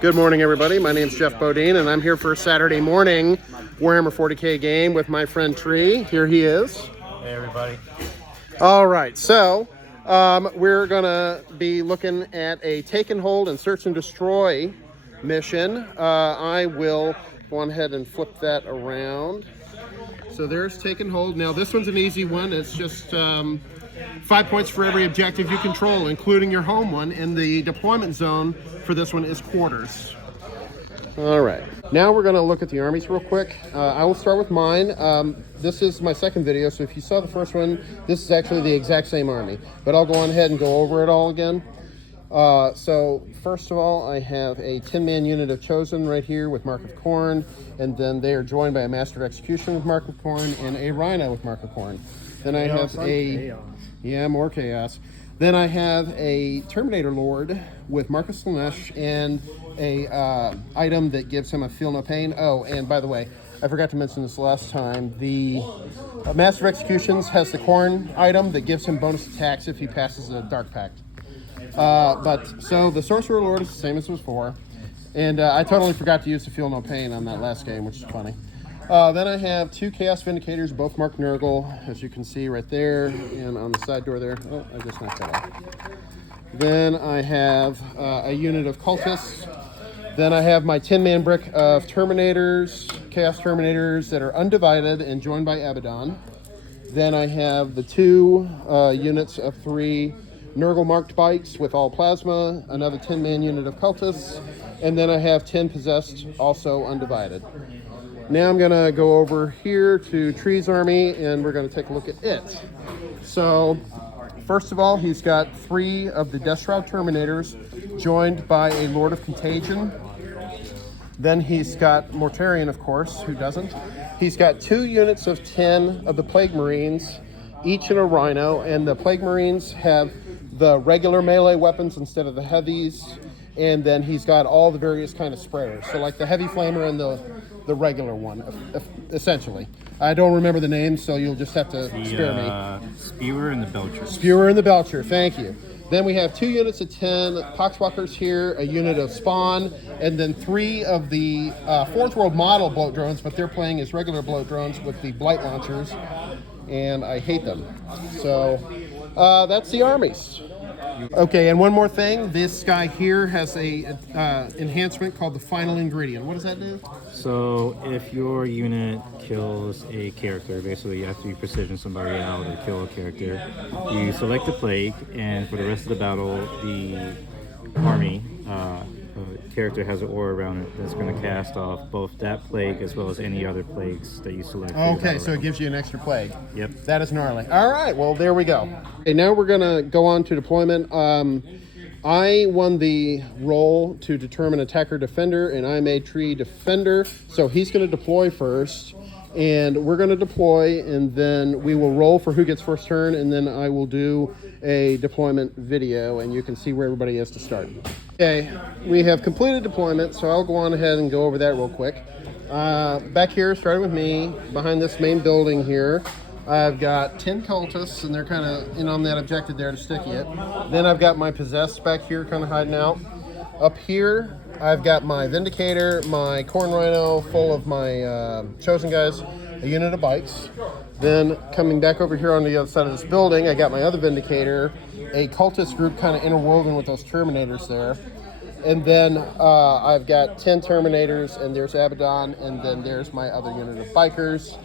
Good morning, everybody. My name is Jeff Bodine, and I'm here for a Saturday morning Warhammer 40K game with my friend Tree. Here he is. Hey, everybody. All right, so we're going to be looking at a take and hold and search and destroy mission. I will go ahead and flip that around. So there's take and hold. Now, this one's an easy one. It's just 5 points for every objective you control, including your home one, and the deployment zone for this one is quarters. All right, now we're going to look at the armies real quick. I will start with mine. This is my second video, so if you saw the first one, this is actually the exact same army, but I'll go on ahead and go over it all again. So first of all, I have a 10-man unit of Chosen right here with Mark of Khorne, and then they are joined by a Master of Execution with Mark of Khorne and a Rhino with Mark of Khorne. Then I have more chaos. Then I have a Terminator Lord with Marcus Slanesh and a item that gives him a Feel No Pain. Oh, and by the way, I forgot to mention this last time. The Master of Executions has the Khorne item that gives him bonus attacks if he passes a Dark Pact. So the Sorcerer Lord is the same as before, and I totally forgot to use the Feel No Pain on that last game, which is funny. Then I have two Chaos Vindicators, both marked Nurgle, as you can see right there, and on the side door there. Oh, I just knocked that off. Then I have a unit of Cultists. Then I have my 10-man brick of Terminators, Chaos Terminators that are undivided and joined by Abaddon. Then I have the two units of 3 Nurgle marked bikes with all plasma, another 10-man unit of Cultists, and then I have 10 possessed, also undivided. Now I'm going to go over here to Tree's army, and we're going to take a look at it. So, first of all, he's got 3 of the Death Shroud Terminators, joined by a Lord of Contagion. Then he's got Mortarion, of course, who doesn't? He's got 2 units of 10 of the Plague Marines, each in a Rhino, and the Plague Marines have the regular melee weapons instead of the heavies, and then he's got all the various kind of sprayers. So like the heavy flamer and the regular one, essentially. I don't remember the names, so you'll just have to spare me. Spewer and the Belcher. Spewer and the Belcher, thank you. Then we have 2 units of 10 Poxwalkers here, a unit of Spawn, and then 3 of the Fourth World model bloat drones, but they're playing as regular bloat drones with the Blight launchers, and I hate them. So that's the armies. Okay, and one more thing. This guy here has a enhancement called the Final Ingredient. What does that do? So if your unit kills a character, basically after you precision somebody out or kill a character, you select the plague, and for the rest of the battle, the army character has an aura around it that's going to cast off both that plague as well as any other plagues that you select. Okay, so it gives you an extra plague. Yep. That is gnarly. All right, well, there we go. Okay, now we're going to go on to deployment. I won the role to determine attacker defender, and I made Tree defender, so he's going to deploy first, and we're going to deploy, and then we will roll for who gets first turn, and then I will do a deployment video, and you can see where everybody is to start. Okay, we have completed deployment, so I'll go on ahead and go over that real quick. Back here, starting with me, behind this main building here, I've got 10 cultists, and they're kind of in on that objective there to sticky it. Then I've got my possessed back here kind of hiding out. Up here, I've got my Vindicator, my Khorne Rhino full of my Chosen guys, a unit of bikes. Then coming back over here on the other side of this building, I got my other Vindicator, a cultist group kind of interwoven with those Terminators there. And then I've got 10 Terminators, and there's Abaddon, and then there's my other unit of bikers.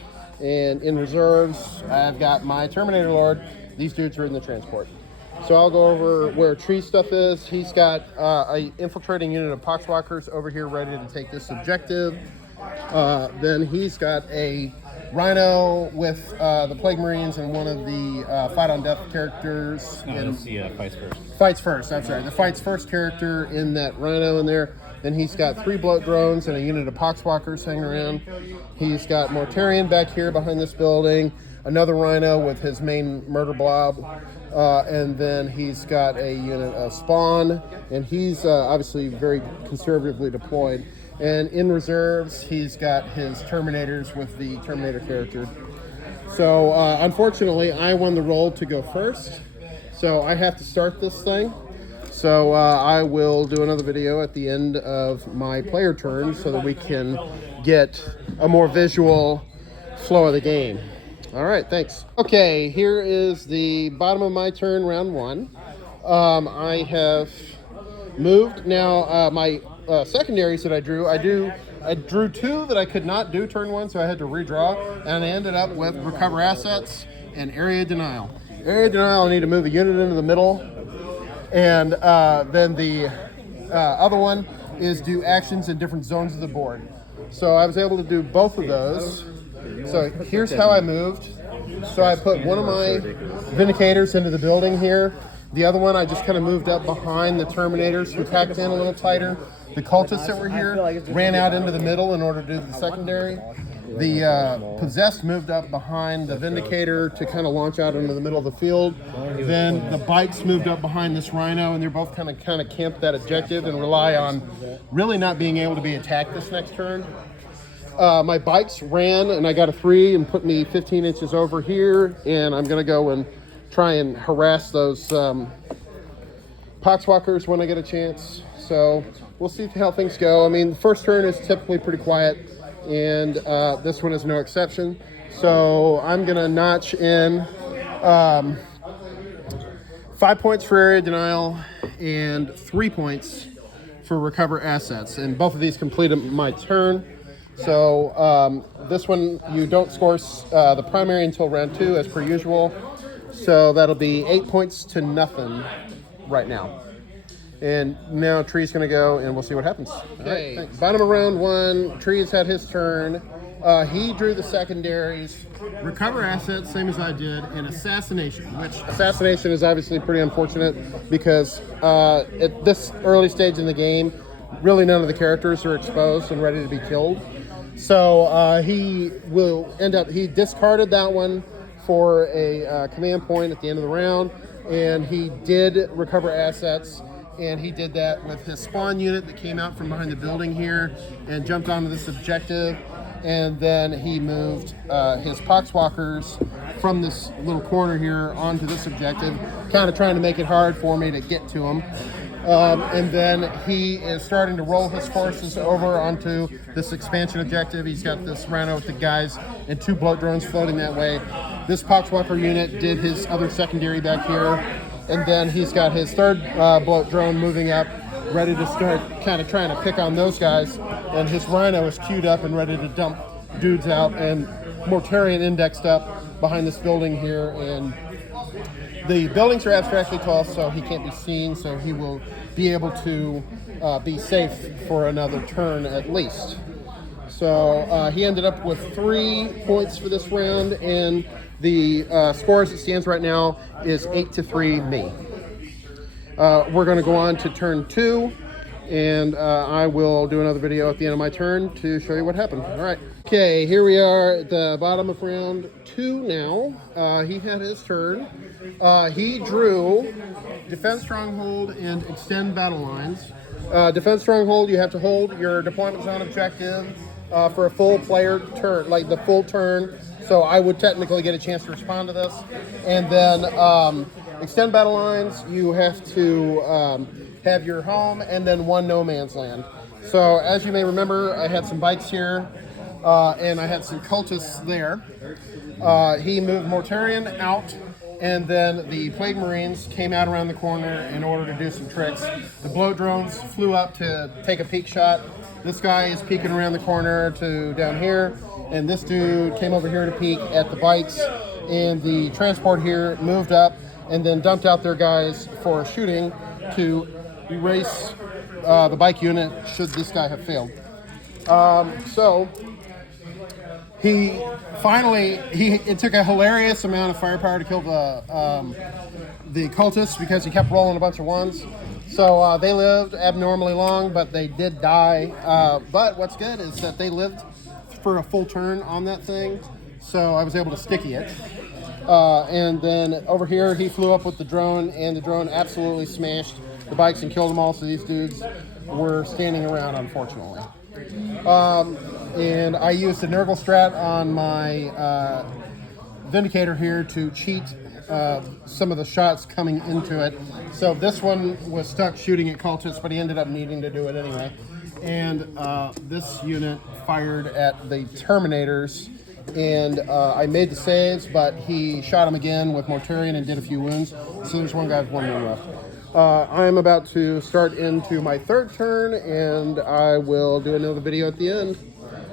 And in reserves, I've got my Terminator Lord. These dudes are in the transport. So I'll go over where Tree stuff is. He's got a infiltrating unit of Poxwalkers over here ready to take this objective. Then he's got a Rhino with the Plague Marines and one of the Fight on Death characters. No, that's the Fights First. Fights First, that's right. The Fights First character in that Rhino in there. Then he's got 3 bloat drones and a unit of Poxwalkers hanging around. He's got Mortarion back here behind this building, another Rhino with his main murder blob, and then he's got a unit of Spawn, and he's obviously very conservatively deployed. And in reserves, he's got his Terminators with the Terminator character. So unfortunately, I won the role to go first, so I have to start this thing. So I will do another video at the end of my player turn so that we can get a more visual flow of the game. All right, thanks. Okay, here is the bottom of my turn, round one. I have moved. Now, my secondaries that I drew, I drew two that I could not do turn one, so I had to redraw, and I ended up with recover assets and area denial. Area denial, I need to move a unit into the middle, and then the other one is do actions in different zones of the board. So I was able to do both of those. So here's how I moved. So I put one of my Vindicators into the building here. The other one I just kind of moved up behind the Terminators who packed in a little tighter. The cultists that were here ran out into the middle in order to do the secondary. The Possessed moved up behind the Vindicator to kind of launch out into the middle of the field. Then the Bikes moved up behind this Rhino, and they're both kind of camped that objective and rely on really not being able to be attacked this next turn. My Bikes ran, and I got a 3 and put me 15 inches over here, and I'm going to go and try and harass those Poxwalkers when I get a chance. So we'll see how things go. I mean, the first turn is typically pretty quiet, and this one is no exception. So I'm going to notch in 5 points for area denial and 3 points for recover assets. And both of these completed my turn. So this one, you don't score the primary until round 2 as per usual. So that'll be 8 points to nothing right now. And now Tree's going to go, and we'll see what happens. Okay, right, bottom of round 1, Tree's had his turn. He drew the secondaries, recover assets, same as I did, and assassination, which assassination is obviously pretty unfortunate because at this early stage in the game, really none of the characters are exposed and ready to be killed. So he discarded that one for a command point at the end of the round, and he did recover assets, and he did that with his spawn unit that came out from behind the building here and jumped onto this objective, and then he moved his Poxwalkers from this little corner here onto this objective, kind of trying to make it hard for me to get to him. And then he is starting to roll his forces over onto this expansion objective. He's got this Rhino with the guys and 2 bloat drones floating that way. This Poxwalker unit did his other secondary back here. And then he's got his 3rd bloat drone moving up, ready to start kind of trying to pick on those guys. And his Rhino is queued up and ready to dump dudes out. And Mortarion indexed up behind this building here. And the buildings are abstractly tall, so he can't be seen, so he will be able to be safe for another turn at least. So he ended up with 3 points for this round, and the score as it stands right now is 8-3 me. We're going to go on to turn 2, and I will do another video at the end of my turn to show you what happened. All right. Okay, here we are at the bottom of round 2 now. He had his turn. He drew Defense Stronghold and Extend Battle Lines. Defense Stronghold, you have to hold your deployment zone objective for a full player turn, like the full turn. So I would technically get a chance to respond to this. And then Extend Battle Lines, you have to have your home and then 1 no man's land. So as you may remember, I had some Bikes here. And I had some cultists there. He moved Mortarion out, and then the Plague Marines came out around the corner in order to do some tricks. The bloat drones flew up to take a peek shot. This guy is peeking around the corner to down here, and this dude came over here to peek at the Bikes, and the transport here moved up and then dumped out their guys for shooting to erase the Bike unit should this guy have failed. So he finally, it took a hilarious amount of firepower to kill the cultists because he kept rolling a bunch of 1s. So they lived abnormally long, but they did die. But what's good is that they lived for a full turn on that thing, so I was able to sticky it. And then over here, he flew up with the drone, and the drone absolutely smashed the Bikes and killed them all, so these dudes were standing around, unfortunately. And I used the Nurgle strat on my Vindicator here to cheat some of the shots coming into it. So this one was stuck shooting at cultists, but he ended up needing to do it anyway. And this unit fired at the Terminators, and I made the saves, but he shot him again with Mortarion and did a few wounds. So there's one guy with 1 wound left. I'm about to start into my 3rd turn, and I will do another video at the end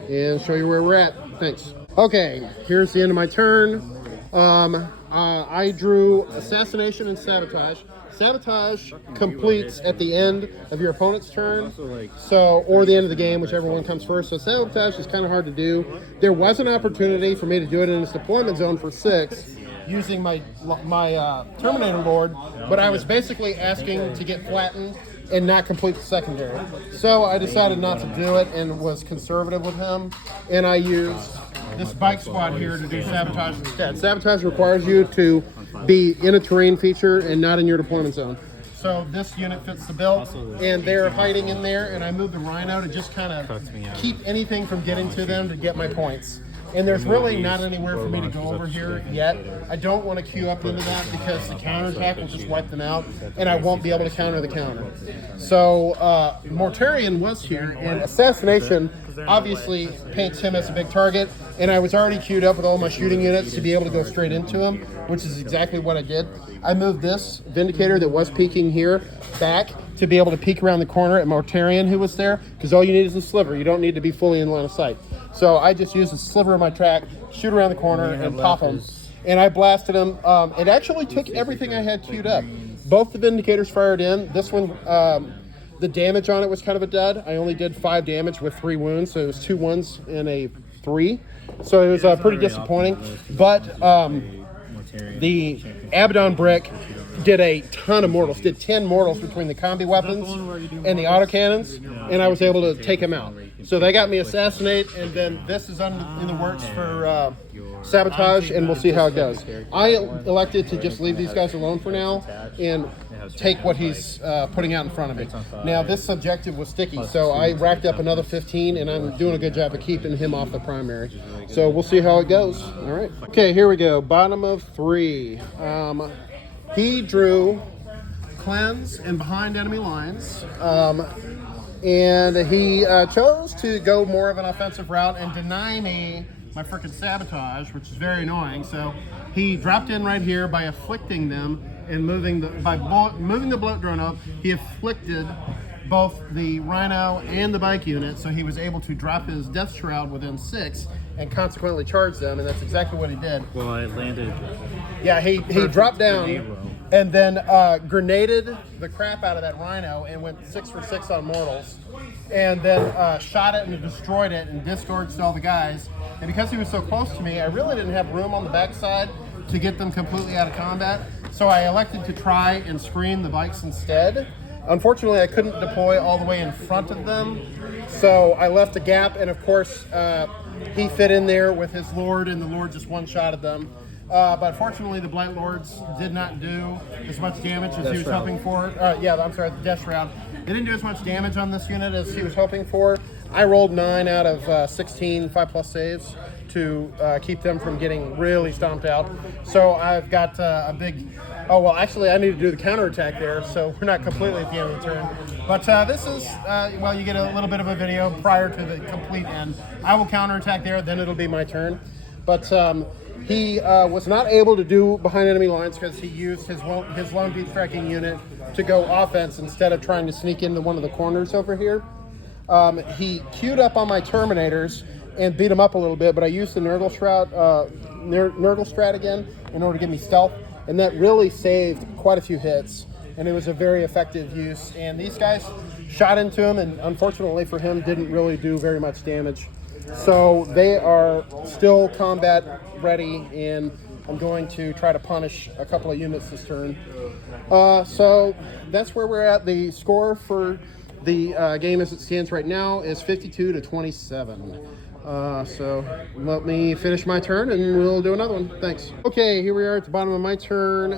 and show you where we're at. Thanks. Okay, here's the end of my turn. I drew Assassination and Sabotage. Sabotage completes at the end of your opponent's turn, or the end of the game, whichever one comes first. So Sabotage is kind of hard to do. There was an opportunity for me to do it in his deployment zone for 6, using my Terminator Lord, but I was basically asking to get flattened and not complete the secondary. So I decided not to do it and was conservative with him, and I used this bike squad here to do Sabotage instead. Sabotage requires you to be in a terrain feature and not in your deployment zone. So this unit fits the bill, and they're hiding in there, and I moved the Rhino to just kind of keep anything from getting to them to get my points. And there's really not anywhere for me to go over here yet. I don't want to queue up into that because the counterattack will just wipe them out, and I won't be able to counter the counter. So Mortarion was here, and Assassination obviously paints him as a big target, and I was already queued up with all my shooting units to be able to go straight into him, which is exactly what I did. I moved this Vindicator that was peeking here back to be able to peek around the corner at Mortarion, who was there, because all you need is a sliver. You don't need to be fully in line of sight. So I just used a sliver of my track, shoot around the corner, and pop him. And I blasted him. It actually took everything I had queued up. Both the Vindicators fired in. This one, the damage on it was kind of a dud. I only did 5 damage with 3 wounds, so it was 2 1s and a 3. So it was pretty disappointing. But the Abaddon Brick did a ton of mortals, did 10 mortals between the combi weapons and the autocannons, and I was able to take him out. So they got me Assassinate, and then this is in the works for Sabotage, and we'll see how it goes. I elected to just leave these guys alone for now and take what he's putting out in front of me. Now this objective was sticky, so I racked up another 15, and I'm doing a good job of keeping him off the primary. So we'll see how it goes. All right. Okay, here we go. Bottom of 3. He drew Cleanse and Behind Enemy Lines, and he chose to go more of an offensive route and deny me my frickin' Sabotage, which is very annoying. So he dropped in right here by afflicting them and moving the bloat drone up. He afflicted both the Rhino and the bike unit, so he was able to drop his Death Shroud within 6 and consequently charge them, and that's exactly what he did. Well, it landed. Yeah, he dropped down and then grenaded the crap out of that Rhino and went 6 for 6 on mortals, and then shot it and destroyed it and disgorged all the guys. And because he was so close to me, I really didn't have room on the backside to get them completely out of combat, so I elected to try and screen the bikes instead. Unfortunately, I couldn't deploy all the way in front of them, so I left a gap, and of course, he fit in there with his Lord, and the Lord just one-shotted them. But fortunately, the Blight Lords did not do as much damage as he was hoping for. The Death Shroud. They didn't do as much damage on this unit as he was hoping for. I rolled 9 out of 16 5+ saves to keep them from getting really stomped out. So I've got a big... Oh, well, actually, I need to do the counterattack there, so we're not completely at the end of the turn. But this is, well, you get a little bit of a video prior to the complete end. I will counterattack there, then it'll be my turn. But he was not able to do Behind Enemy Lines because he used his lone beat striking unit to go offense instead of trying to sneak into one of the corners over here. He queued up on my Terminators and beat him up a little bit, but I used the Nurgle Strat again in order to give me stealth, and that really saved quite a few hits, and it was a very effective use. And these guys shot into him, and unfortunately for him, didn't really do very much damage. So they are still combat ready, and I'm going to try to punish a couple of units this turn. So that's where we're at. The score for the game as it stands right now is 52-27. So let me finish my turn and we'll do another one. Thanks. Okay, here we are at the bottom of my turn.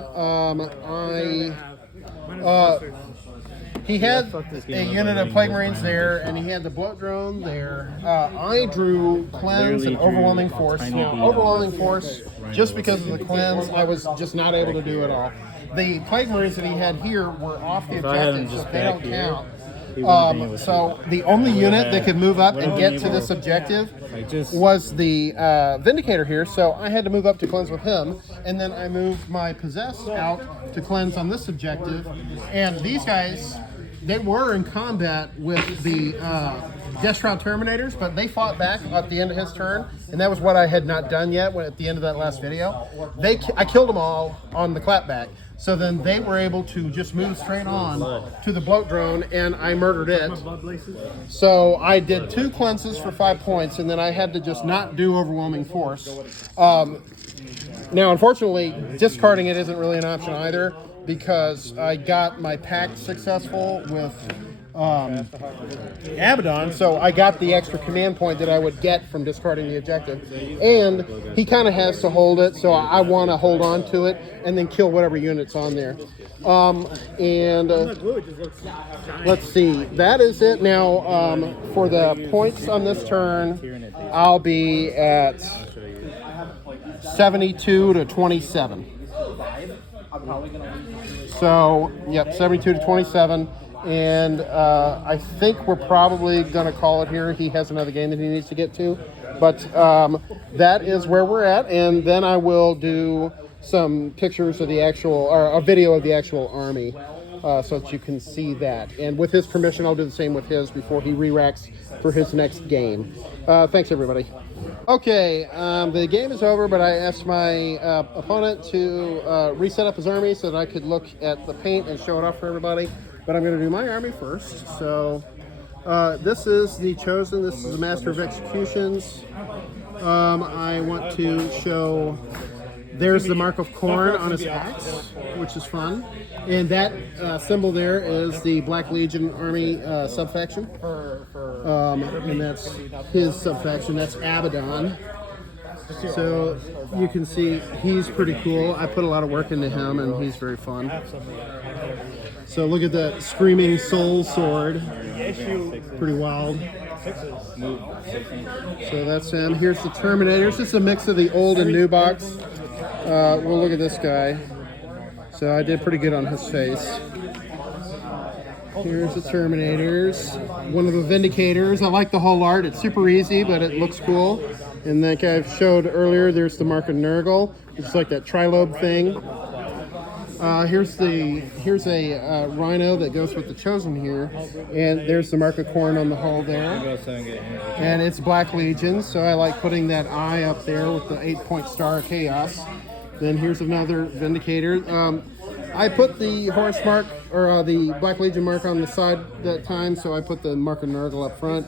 he had a unit of Plague Marines there, and he had the Bloat Drone there. I drew Cleanse and Overwhelming Force. Now, Overwhelming Force, just because of the Cleanse, I was just not able to do it all. The Plague Marines that he had here were off the objective, so they don't count. So the only unit that could move up and get to this objective was the Vindicator here, so I had to move up to cleanse with him, and then I moved my Possessed out to cleanse on this objective, and these guys, they were in combat with the Death Shroud Terminators, but they fought back at the end of his turn, and that was what I had not done yet at the end of that last video. I killed them all on the clapback. So then they were able to just move straight on to the Bloat Drone, and I murdered it. So I did 2 cleanses for 5 points, and then I had to just not do Overwhelming Force. Now, unfortunately, discarding it isn't really an option either, because I got my pact successful with Abaddon, so I got the extra command point that I would get from discarding the objective, and he kind of has to hold it, so I want to hold on to it and then kill whatever unit's on there. Let's see, that is it. Now, for the points on this turn, I'll be at 72 to 27. So, yep, 72 to 27. And I think we're probably going to call it here. He has another game that he needs to get to. But that is where we're at. And then I will do some pictures of the actual, or a video of the actual army so that you can see that. And with his permission, I'll do the same with his before he re-racks for his next game. Thanks, everybody. Okay, the game is over, but I asked my opponent to reset up his army so that I could look at the paint and show it off for everybody. But I'm going to do my army first. So this is the Chosen. This is the Master of Executions. I want to show, there's the Mark of Khorne on his axe, which is fun. And that symbol there is the Black Legion army subfaction. And that's his subfaction. That's Abaddon. So you can see he's pretty cool. I put a lot of work into him, and he's very fun. So look at that Screaming Soul Sword. Pretty wild. So that's him. Here's the Terminators. This is a mix of the old and new box. We'll look at this guy. So I did pretty good on his face. Here's the Terminators. One of the Vindicators. I like the whole art. It's super easy, but it looks cool. And like I showed earlier, there's the Mark of Nurgle. It's like that trilobe thing. Here's a rhino that goes with the Chosen here, and there's the Mark of Khorne on the hull there, and it's Black Legion, so I like putting that eye up there with the 8-point star of Chaos. Then here's another Vindicator. I put the Horus mark, or the Black Legion mark on the side that time, so I put the Mark of Nurgle up front,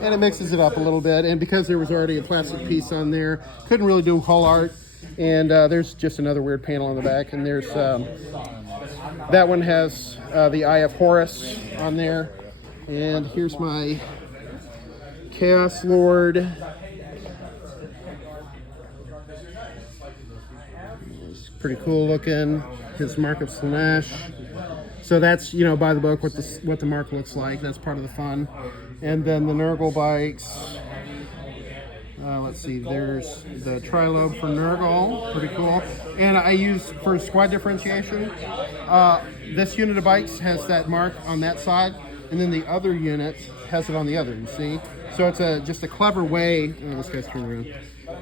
and it mixes it up a little bit, and because there was already a plastic piece on there, couldn't really do hull art. And there's just another weird panel on the back, and there's that one has the Eye of Horus on there, and here's my Chaos Lord. It's pretty cool looking. His Mark of Slaanesh. So that's, you know, by the book what the mark looks like. That's part of the fun. And then the Nurgle bikes. Let's see, there's the Trilobe for Nurgle, pretty cool. And I use, for squad differentiation, this unit of bikes has that mark on that side, and then the other unit has it on the other, you see? So it's just a clever way, oh, this guy's turning around.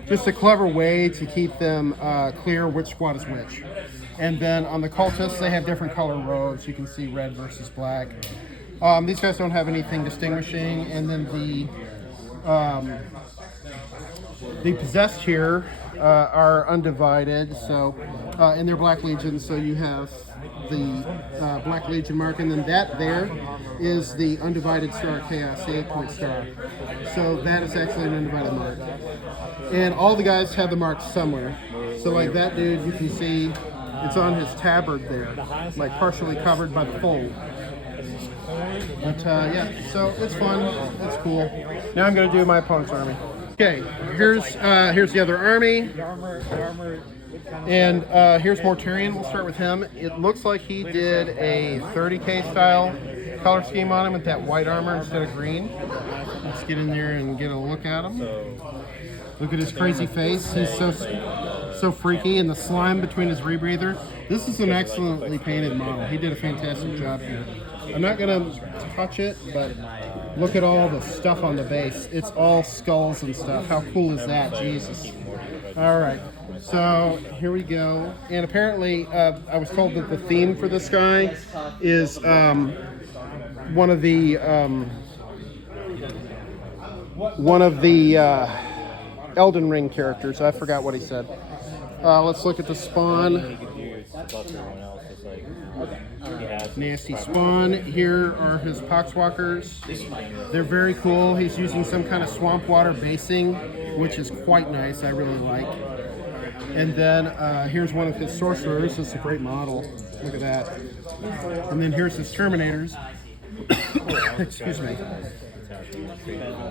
Just a clever way to keep them clear which squad is which. And then on the cultists, they have different color robes. You can see red versus black. These guys don't have anything distinguishing. And then the possessed here are undivided, so and they're Black Legion, so you have the Black Legion mark, and then that there is the undivided star of Chaos, the 8-point star. So that is actually an undivided mark. And all the guys have the marks somewhere. So like that dude, you can see it's on his tabard there, like partially covered by the fold. But yeah, so it's fun, it's cool. Now I'm going to do my opponent's army. Okay, here's the other army. The armor And here's Mortarion. We'll start with him. It looks like he did a 30K style color scheme on him with that white armor instead of green. Let's get in there and get a look at him. Look at his crazy face. He's so freaky, and the slime between his rebreather. This is an excellently painted model. He did a fantastic job here. I'm not going to touch it, but look at all the stuff on the base. It's all skulls and stuff. How cool is that? Jesus. All right. So here we go. And apparently, I was told that the theme for this guy is one of the Elden Ring characters. I forgot what he said. Let's look at the spawn. Nasty spawn. Here are his poxwalkers. They're very cool. He's using some kind of swamp water basing, which is quite nice. I really like. And then here's one of his sorcerers. This is a great model. Look at that. And then here's his terminators. Excuse me.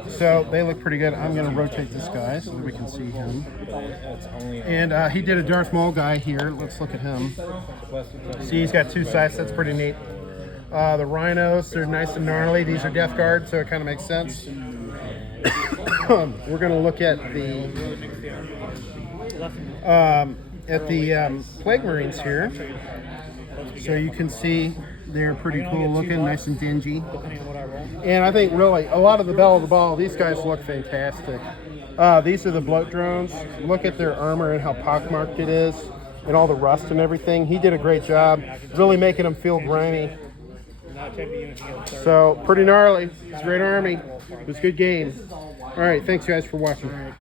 So they look pretty good. I'm going to rotate this guy so that we can see him. And he did a Darth Maul guy here. Let's look at him. See, he's got two sides. That's pretty neat. The rhinos, they're nice and gnarly. These are deathguard, so it kind of makes sense. We're going to look at the plague marines here. So you can see they're pretty cool looking, nice and dingy. And I think really a lot of the belle of the ball, these guys look fantastic. These are the bloat drones. Look at their armor and how pockmarked it is and all the rust and everything. He did a great job really making them feel grimy. So pretty gnarly. It's a great army. It was a good game. All right, thanks guys for watching.